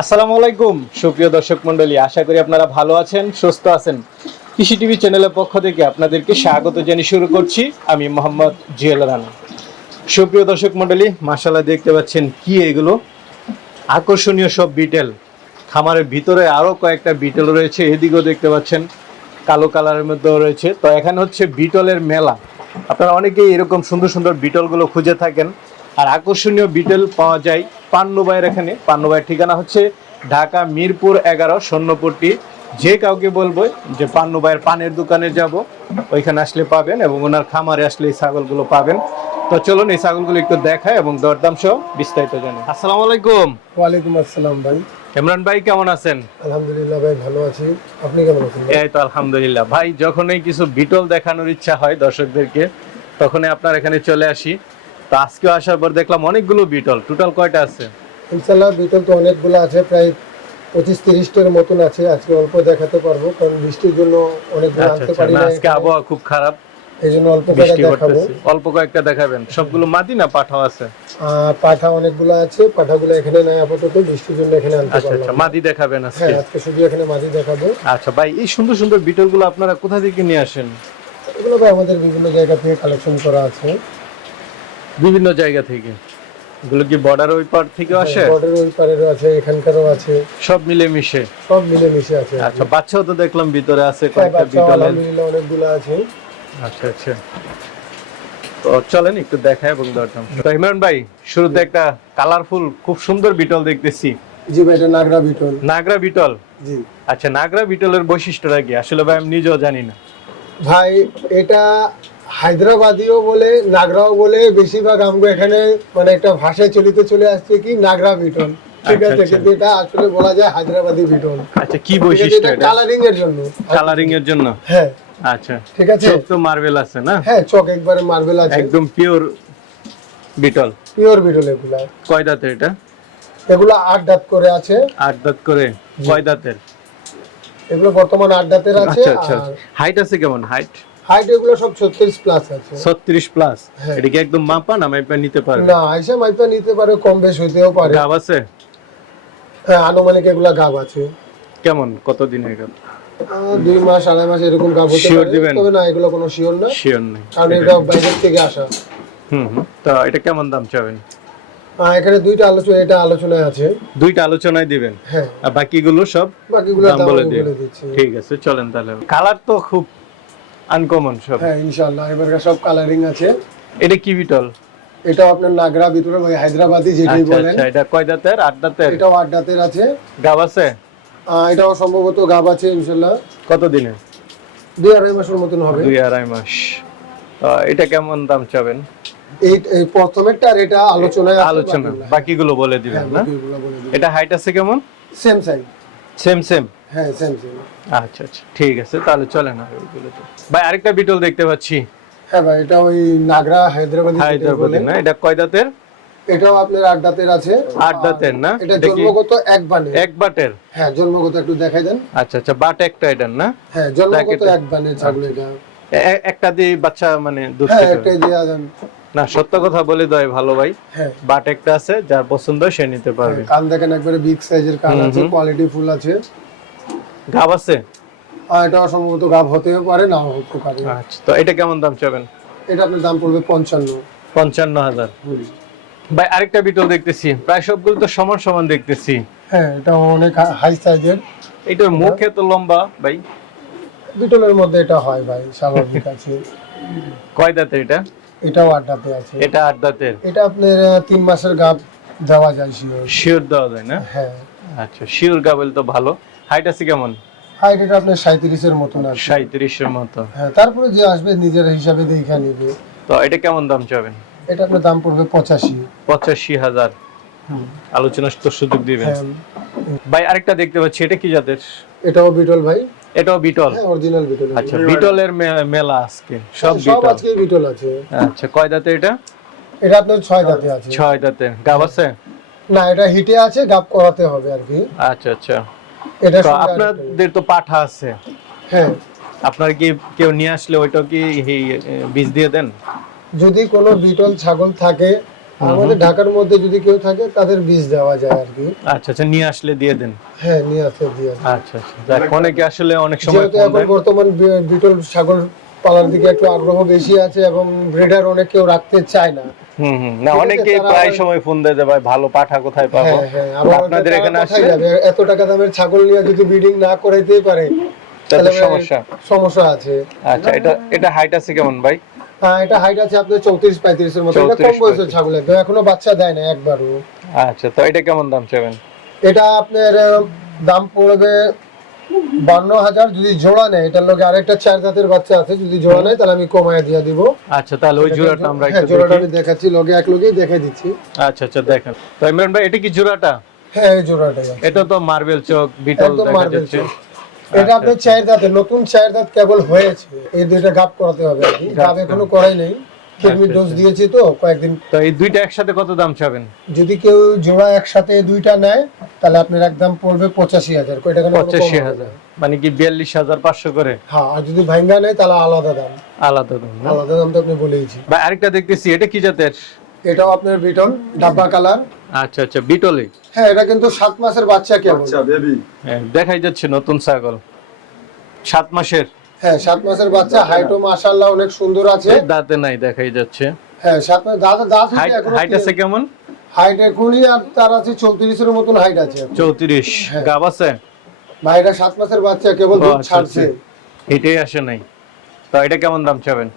আসসালামু আলাইকুম, সুপ্রিয় দর্শক মন্ডলী আশা করি আপনারা ভালো আছেন, সুস্থ আছেন। কৃষি টিভি চ্যানেলের পক্ষ থেকে আপনাদেরকে স্বাগত জানিয়ে শুরু করছি আমি মোহাম্মদ জিয়াল রানা সুপ্রিয় দর্শক মন্ডলী মাসাল্লাহ দেখতে পাচ্ছেন কি এগুলো? আকর্ষণীয় সব বিটেল। খামারের ভিতরে আরও কয়েকটা বিটেল রয়েছে, এদিকেও দেখতে পাচ্ছেন, কালো কালারের মধ্যেও রয়েছে। তো এখানে হচ্ছে বিটলের মেলা। আপনারা অনেকেই এরকম সুন্দর সুন্দর বিটলগুলো খুঁজে থাকেন। আর আকর্ষণীয় বিটেল পাওয়া যায় পান্নুবাইয়ের এখানে। পান্নুবাইয়ের ঠিকানা হচ্ছে ঢাকা মিরপুর এগারো সৈন্যপট্টি যে কাউকে বলব যে পান্নুবাইয়ের পানের দোকানে যাব ওইখানে আসলে পাবেন এবং ওনার খামারে আসলে এই ছাগলগুলো পাবেন। তো চলুন এই ছাগলগুলো একটু দেখায় এবং দরদাম সহ বিস্তারিত জানি। আসসালামু আলাইকুম। ওয়ালাইকুম আসসালাম ভাই। ইমরান ভাই কেমন আছেন? আলহামদুলিল্লাহ ভাই ভালো আছি। আপনি কেমন আছেন এই তো আলহামদুলিল্লাহ। ভাই যখনই কিছু বিটল দেখানোর ইচ্ছা হয় দর্শকদেরকে তখনই আপনার এখানে চলে আসি। তো আজকেও আসার পর দেখলাম অনেকগুলো বিটল। টোটাল কয়টা আছে? ইনশাল্লাহ বিতল তো অনেকগুলো আছে প্রায় পঁচিশ তিরিশটার মতন আছে। আজকে অল্প দেখাতে পারব কারণ বৃষ্টির জন্য অনেকগুলো আচ্ছা আনতে আচ্ছা পারি আজকে আবহাওয়া খুব খারাপ। এই জন্য অল্প দেখাবো। অল্প কয়েকটা দেখাবেন। সবগুলো না পাঠাও আছে? পাঠা অনেকগুলো আছে পাঠাগুলো এখানে নাই আপাতত বৃষ্টির জন্য এখানে আনতে আচ্ছা আচ্ছা মাটি দেখাবেন আজকে। হ্যাঁ আজকে শুধু এখানে মাঝি দেখাবো। আচ্ছা ভাই এই সুন্দর সুন্দর বিটলগুলো আপনারা কোথা থেকে নিয়ে আসেন? এগুলো ভাই আমাদের বিভিন্ন জায়গা থেকে কালেকশন করা আছে। বিভিন্ন জায়গা থেকে। এগুলো কি বর্ডার ওই পার থেকে আসে? বর্ডার ওই পারেরও আছে এখানকারও আছে। সব মিলে মিশে সব মিলেমিশে আছে। আচ্ছা বাচ্চাও তো দেখলাম ভিতরে আছে হ্যাঁ, কয়েকটা আলহামদুলিল্লাহ অনেকগুলো আছে। আচ্ছা আচ্ছা। তো চলেন একটু দেখাই এবং দরদাম তো ইমরান ভাই শুরুতে একটা কালারফুল খুব সুন্দর বিটল দেখতেছি। জি ভাই এটা নাগরা বিটল নাগরা বিটল জি। আচ্ছা নাগরা বিটলের বৈশিষ্ট্যটা কি? আসলে ভাই আমি নিজেও জানি না। ভাই এটা হায়দ্রাবাদিও বলে নাগরাও বলে বেশিরভাগ আমগো এখানে মানে একটা ভাষায় চলিতে চলে আসছে কি নাগরা বিটল। ঠিক আচ্ছা, আছে আচ্ছা। কিন্তু এটা আসলে বলা যায় হায়দ্রাবাদি বিটল। আচ্ছা কি বৈশিষ্ট্য এটা? কালারিং এর জন্য। কালারিং এর জন্য? হ্যাঁ। আচ্ছা। ঠিক আছে? চোখ তো মার্বেল আছে না? হ্যাঁ চক একবারে মার্বেল আছে। একদম পিওর বিটল। পিওর বিটল এগুলা। কয় দাঁতের এটা? এগুলো আট দাঁত করে আছে। আট দাঁত করে। কয় দাঁতের? এগুলো বর্তমান আট দাঁতের আছে আচ্ছা। আচ্ছা হাইট আছে কেমন? হাইট হাইট এগুলো সব ছত্রিশ প্লাস আছে। ছত্রিশ প্লাস হ্যাঁ। এটা কি একদম মাপা না মাপা নিতে পারবে? না আইসা মাইপা নিতে পারে কম বেশ হইতেও পারে। গাব আছে? হ্যাঁ আনুমানিক এগুলা গাব আছে। কেমন? কত দিনের গাব? দুই মাস আড়াই মাস এরকম গাব হতে পারে। তবে না এগুলো কোনো শিওর না। শিওর নেই। কারণ এটা বাইরের থেকে আসা। হুম হুম। তো এটা কেমন দাম চাবেন? এখানে দুইটা আলোচনা এটা আলোচনায় আছে। দুইটা আলোচনায় দিবেন? হ্যাঁ। আর বাকিগুলো সব বাকিগুলো দাম। বলে দিচ্ছি। ঠিক আছে চলেন তাহলে। কালার তো খুব আনকমন সব। হ্যাঁ ইনশাআল্লাহ এবার সব কালারিং আছে। এটা কি বিটল? এটাও আপনার নাগরা ভিতরে ওই হায়দ্রাবাদি যেটাই আচ্ছা বলেন। আচ্ছা এটা কয় দাঁতের আট দাঁতের এটাও আট দাঁতের আছে। গাব আছে? এটাও সম্ভবত গাব আছে ইনশাল্লাহ কত দিনে দুই আড়াই মাসের মতন হবে। দুই আড়াই মাস। এটা কেমন দাম চাবেন? এই প্রথমেরটা আর এটা আলোচনায় আলোচনা বাকিগুলো- বলে দিবেন হ্যাঁ, না। এটা হাইট আছে কেমন? সেম সাইজ সেম সেম হ্যাঁ আচ্ছা আচ্ছা ঠিক আছে তাহলে চলে না ওইগুলোতে। ভাই আরেকটা বিটল দেখতে পাচ্ছি। হ্যাঁ ভাই এটা ওই নাগরা হায়দ্রাবাদি যেটাই হায়দ্রাবাদি না? এটা কয় দাঁতের? এটাও আপনার আট দাঁতের আছে। আট দাঁতের না? এটা এটা জন্মগত এক বানে এক বাটের? হ্যাঁ জন্মগত একটু দেখাই দেন। আচ্ছা আচ্ছা বাট একটা এটার না? হ্যাঁ জন্মগত এক বানের ছাগল এটা। এ- এ- একটা দিয়ে বাচ্চা মানে দুধ হ্যাঁ খেতে একটাই দিয়ে দেন না সত্য কথা বলে দেয় ভালো ভাই। হ্যাঁ। বাট একটা আছে যার পছন্দ সে নিতে পারবে। কান দেখেন একবারে বিগ সাইজের কান আছে কোয়ালিটি ফুল আছে। গাব আছে? এটাও সম্ভবত গাব হতেও পারে নাও হতে পারে। আচ্ছা তো এটা কেমন দাম চাবেন? এটা আপনার দাম পড়বে পঞ্চান্ন। পঞ্চান্ন হাজার। ভাই আরেকটা বিটল দেখতেছি। প্রায় সবগুলো তো সমান সমান দেখতেছি। হ্যাঁ এটা অনেক হাই সাইজের এটার মুখ এত লম্বা ভাই? বিটলের মধ্যে এটা হয় ভাই স্বাভাবিক আছে। কয় দাঁতের এটা? এটাও আড্ডাতে আছে। এটা আট দাঁতের। এটা আপনার তিন মাসের গাব দেওয়া যায় শিওর শিওর দেওয়া যায় না? হ্যাঁ। আচ্ছা শিওর গাবেল তো ভালো। হাইট আছে কেমন? হাইট এটা আপনার সাঁত্রিশের মতন আছে সাঁত্রিশের মতো। হ্যাঁ তারপরে যে আসবে নিজের হিসাবে দেখে নিবে। তো এটা কেমন দাম চাবেন? এটা আপনার দাম পড়বে পঁচাশি। পঁচাশি হাজার। আলোচনার তো সুযোগ দিবেন। হ্যাঁ। ভাই আরেকটা দেখতে পাচ্ছি এটা কি জাতের? এটাও বিটল ভাই। এটাও বিটল? হ্যাঁ অরিজিনাল বিটল। আচ্ছা বিটলের মেলা আজকে। সব সব আজকে বিটল আছে। আচ্ছা কয় এটা? এটা আপনার ছয় দাঁতে আছে। ছয় গাব আছে? না এটা হিটে আছে গাব করাতে হবে আর কি। আচ্ছা আচ্ছা। এটা আপনাদের তো পাঠা আছে। হ্যাঁ। আপনার কি কেউ নিয়ে আসলে ওইটা কি বীজ দিয়ে দেন? যদি কোনো বিটল ছাগল থাকে আমাদের ঢাকার মধ্যে যদি কেউ থাকে তাদের বীজ দেওয়া যায় আর কি। আচ্ছা আচ্ছা নিয়ে আসলে দিয়ে দেন। হ্যাঁ নিয়ে আসলে দিয়ে। আচ্ছা আচ্ছা। অনেকে আসলে অনেক সময় এখন বর্তমান বিটল ছাগল পালার দিকে একটু আগ্রহ বেশি আছে এবং ব্রিডার অনেক কেউ রাখতে চায় না। হুম হুম না প্রায় সময় ফোন দেয় ভাই ভালো পাঠা কোথায় পাবো? হ্যাঁ হ্যাঁ আপনাদের এখানে আসলে এত টাকা দামের ছাগল নিয়ে যদি ব্রিডিং না করাইতেই পারে তাহলে সমস্যা। সমস্যা আছে। আচ্ছা এটা এটা হাইট আছে কেমন ভাই? হ্যাঁ এটা হাইট আছে আপনার চৌত্রিশ পঁয়ত্রিশের মতো। এটা কম 34, বয়সের ছাগলের তো এখনও বাচ্চা দেয় না একবারও। আচ্ছা তো এটা কেমন দাম চাবেন এটা আপনার দাম পড়বে বান্ন হাজার যদি জোড়া নেয় এটার লগে আরেকটা চার বাচ্চা আছে যদি জোড়া নেয় তাহলে আমি কমায় দিয়ে দিব। আচ্ছা তাহলে ওই জোড়াটা আমরা হ্যাঁ একটু জোড়াটা আমি দেখাচ্ছি লগে এক লগেই দেখে দিচ্ছি। আচ্ছা আচ্ছা দেখেন। তো ইমরান ভাই এটা কি জোড়াটা? হ্যাঁ এই জোড়াটাই আছে। এটা তো মার্বেল চোক বিটল দেখা যাচ্ছে। এটা আপনার চায়ের দাঁতের নতুন চায়ের দাঁত কেবল হয়েছে। এই দুইটা গাপ করাতে হবে আর কি। গাপ এখনও করাই নেই। কিডনি ডোজ দিয়েছি তো কয়েকদিন। তো এই দুইটা একসাথে কত দাম চাবেন? যদি কেউ জোড়া একসাথে দুইটা নেয় তাহলে আপনার একদম পড়বে পঁচাশি হাজার কয় টাকা পঁচাশি হাজার মানে কি বিয়াল্লিশ হাজার পাঁচশো করে? হ্যাঁ আর যদি ভাঙ্গা নেয় তাহলে আলাদা দাম। আলাদা দাম আলাদা দাম তো আপনি বলেইছি। ভাই আরেকটা দেখতেছি এটা কি জাতের? এটাও আপনার বিটন ডাব্বা কালার। আচ্ছা আচ্ছা বিটলে হ্যাঁ এটা কিন্তু সাত মাসের বাচ্চা কেবল। হ্যাঁ, দেখাই যাচ্ছে নতুন ছাগল। সাত মাসের? হ্যাঁ সাত মাসের বাচ্চা হাইটও মাশাআল্লাহ অনেক সুন্দর আছে। দাঁতে নাই দেখাই যাচ্ছে। হ্যাঁ সাত মাস দাঁত দাঁত হাইট আছে কেমন? হাইট এখনই আর তার আছে চৌত্রিশের মতন হাইট আছে। চৌত্রিশ। হ্যাঁ। গাব আছে? ভাইরা সাত মাসের বাচ্চা কেবল দুধ আচ্ছা, ছাড়ছে। আচ্ছা। এটাই আসে নাই। তো এটা কেমন দাম চাবেন?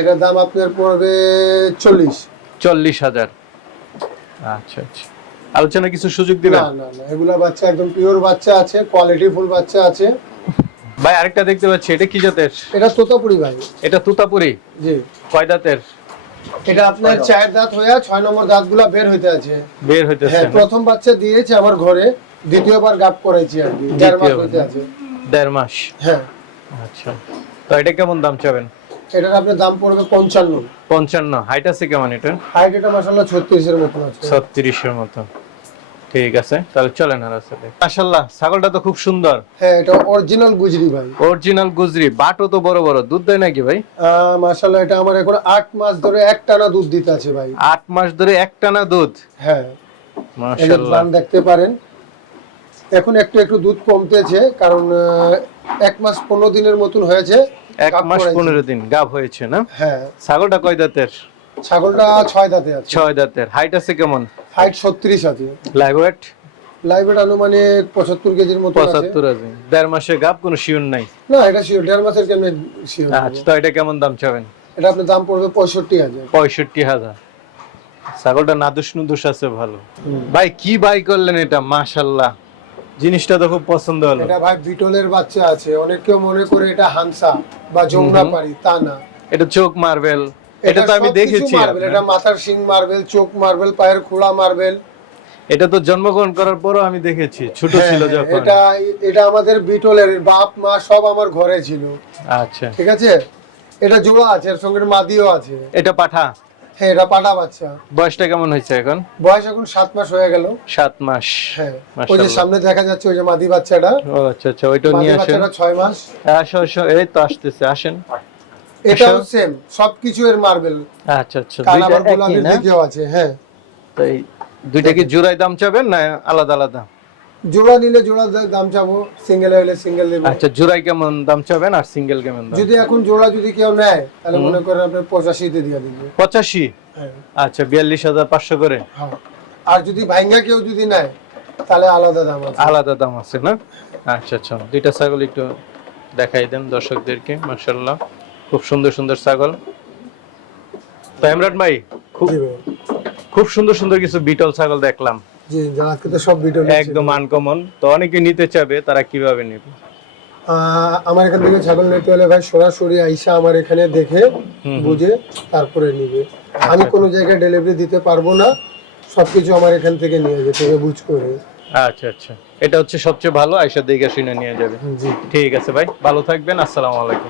এটার দাম আপনার পড়বে চল্লিশ। চল্লিশ হাজার। আচ্ছা আচ্ছা। আলোচনা কিছু সুযোগ দিবেন? না না এগুলা বাচ্চা একদম পিওর বাচ্চা আছে কোয়ালিটি ফুল বাচ্চা আছে। ভাই আরেকটা দেখতে পাচ্ছি এটা কি জাতের? এটা তোতাপুরি ভাই। এটা তুতাপুরি? জি। কয় দাঁতের? এটা আপনার চায়ের দাঁত? হয়ে ছয় নম্বর দাঁতগুলা বের হইতে আছে। বের হইতেছে হ্যাঁ না? প্রথম বাচ্চা দিয়েছে আমার ঘরে দ্বিতীয়বার গাপ করাইছি আর কি দেড় মাস হইতে আছে। দেড় মাস? হ্যাঁ। আচ্ছা। তো এটা কেমন দাম চাবেন? এটার আপনার দাম পড়বে পঞ্চান্ন। পঞ্চান্ন। হাইট আছে কেমন এটা হাইট এটা মাসাল্লাহ ছত্রিশের মতন আছে। ছত্রিশের মতো ঠিক আছে তাহলে চলেন আর আসলে মাশাল্লাহ ছাগলটা তো খুব সুন্দর। হ্যাঁ এটা অরিজিনাল গুজরি ভাই। অরিজিনাল গুজরি বাটও তো বড় বড় দুধ দেয় নাকি ভাই? মাশাল্লাহ এটা আমার এখন আট মাস ধরে এক টানা দুধ দিতে আছে ভাই। আট মাস ধরে একটানা দুধ? হ্যাঁ। প্লান দেখতে পারেন। এখন একটু একটু দুধ কমতেছে কারণ এক মাস পনেরো দিনের মতন হয়েছে এক গাব মাস। পনেরো দিন গাভ হয়েছে না? হ্যাঁ। ছাগলটা কয় দাঁতের? ছাগলটা ছয় দাঁতে আছে। ছয় দাঁতের। হাইট আছে কেমন? হাইট ছত্রিশ আছে। লাইভ ওয়েট লাইভেট আনুমানিক পঁচাত্তর কেজির মতো পঁচাত্তর আছে। দেড় মাসে গাভ কোনো শিওর নাই? না এটা শিওর দেড় মাসের কেমন শিওর আচ্ছা তো এটা কেমন দাম চাবেন? এটা আপনার দাম পড়বে পঁয়ষট্টি হাজার। পঁয়ষট্টি হাজার। ছাগলটা নাদুস নুদুস আছে ভালো। ভাই কি বাই করলেন এটা? মাশাল্লাহ জিনিসটা তো খুব পছন্দ হলো। এটা ভাই বিটলের বাচ্চা আছে। অনেক কেউ মনে করে এটা হানসা বা যমুনা পারি তা না। এটা চোখ মার্বেল। এটা তো আমি দেখেছি এটা মাথার শিং মার্বেল চোখ মার্বেল পায়ের খোড়া মার্বেল এটা তো জন্মগ্রহণ করার পরও আমি দেখেছি ছোট ছিল হ্যাঁ, যখন। এটা এটা আমাদের বিটলের বাপ মা সব আমার ঘরে ছিল। আচ্ছা। ঠিক আছে? এটা জোড়া আছে এর সঙ্গে মাদিও আছে। এটা পাঠা? হ্যাঁ এটা পাটা বাচ্চা। বয়সটা কেমন হয়েছে এখন? বয়স এখন সাত মাস হয়ে গেল। সাত মাস। হ্যাঁ ওই যে সামনে দেখা যাচ্ছে ওই যে মাদি বাচ্চাটা। ও আচ্ছা আচ্ছা ওইটা নিয়ে আসেন। ছয় মাস। আসো আসো এই তো আসতেছে আসেন। এটাও সেম সবকিছু এর মার্বেল আচ্ছা আচ্ছা দিকেও আছে হ্যাঁ। তো এই দুইটা কি জোড়ায় দাম চাবেন না আলাদা আলাদা? জোড়া নিলে জোড়া দাম চাবো সিঙ্গেল হলে সিঙ্গেল দেবো আচ্ছা জোড়ায় কেমন দাম চাবেন আর সিঙ্গেল কেমন দাম? যদি এখন জোড়া যদি কেউ নেয় তাহলে মনে করেন পঁচাশিতে দিয়ে দিবে। পঁচাশি? হ্যাঁ। আচ্ছা বিয়াল্লিশ হাজার পাঁচশো করে। হ্যাঁ। আর যদি ভাঙ্গা কেউ যদি নেয় তাহলে আলাদা দাম আছে। আলাদা দাম আছে না? আচ্ছা আচ্ছা দুইটা ছাগল একটু দেখাই দেন দর্শকদেরকে মার্শাল্লাহ খুব সুন্দর সুন্দর ছাগল। তো ইমরান ভাই খুব খুব সুন্দর সুন্দর কিছু বিটল ছাগল দেখলাম। জি আজকে সব একদম আনকমন তো অনেকে নিতে চাবে তারা কীভাবে নেবে? আমার এখান থেকে ছাগল নিতে হলে ভাই সরাসরি আইসা আমার এখানে দেখে বুঝে তারপরে নিবে। আমি কোনো জায়গায় ডেলিভারি দিতে পারব না সবকিছু আমার এখান থেকে নিয়ে যেতে হবে বুঝ করে। আচ্ছা আচ্ছা। এটা হচ্ছে সবচেয়ে ভালো আইসা দেখে শুনে নিয়ে যাবে। জি। ঠিক আছে ভাই ভালো থাকবেন আসসালামু আলাইকুম।